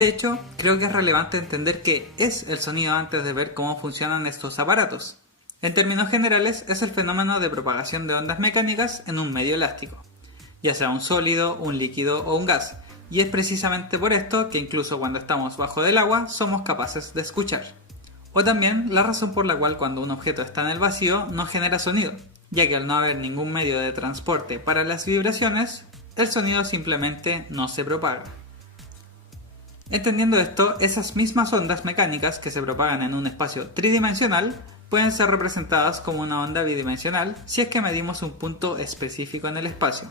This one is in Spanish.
De hecho, creo que es relevante entender qué es el sonido antes de ver cómo funcionan estos aparatos. En términos generales, es el fenómeno de propagación de ondas mecánicas en un medio elástico, ya sea un sólido, un líquido o un gas, y es precisamente por esto que incluso cuando estamos bajo del agua somos capaces de escuchar. O también la razón por la cual cuando un objeto está en el vacío no genera sonido, ya que al no haber ningún medio de transporte para las vibraciones, el sonido simplemente no se propaga. Entendiendo esto, esas mismas ondas mecánicas que se propagan en un espacio tridimensional pueden ser representadas como una onda bidimensional si es que medimos un punto específico en el espacio.